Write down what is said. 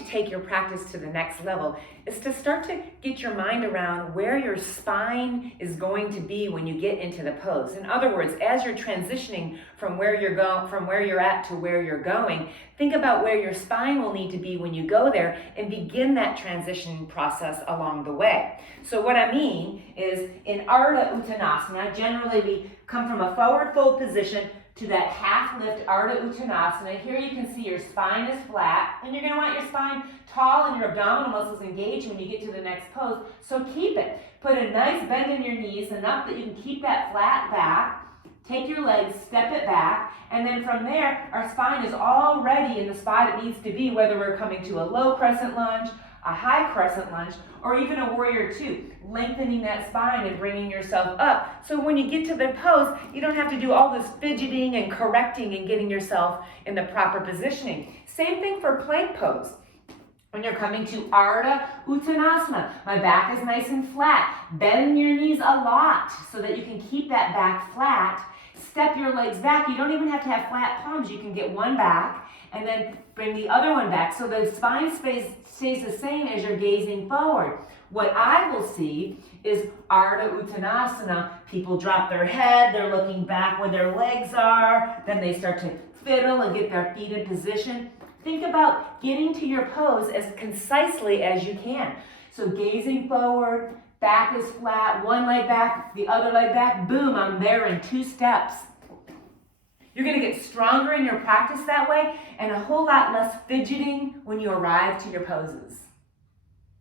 to take your practice to the next level is to start to get your mind around where your spine is going to be when you get into the pose. In other words, as you're transitioning from where you're at to where you're going, think about where your spine will need to be when you go there and begin that transition process along the way. So what I mean is in Ardha Uttanasana, generally we come from a forward fold position to that half lift Ardha Uttanasana. Here you can see your spine is flat, and you're going to want your spine tall and your abdominal muscles engaged when you get to the next pose, so keep it. Put a nice bend in your knees, enough that you can keep that flat back. Take your legs, step it back, and then from there, our spine is already in the spot it needs to be, whether we're coming to a low crescent lunge, a high crescent lunge, or even a warrior two, lengthening that spine and bringing yourself up. So when you get to the pose, you don't have to do all this fidgeting and correcting and getting yourself in the proper positioning. Same thing for plank pose. When you're coming to Ardha Uttanasana, my back is nice and flat. Bend your knees a lot so that you can keep that back flat. Step your legs back. You don't even have to have flat palms. You can get one back and then bring the other one back so the spine stays the same as you're gazing forward. What I will see is Ardha Uttanasana. People drop their head, they're looking back where their legs are, then they start to fiddle and get their feet in position. Think about getting to your pose as concisely as you can. So gazing forward, back is flat, one leg back, the other leg back, boom, I'm there in 2 steps. You're going to get stronger in your practice that way and a whole lot less fidgeting when you arrive to your poses.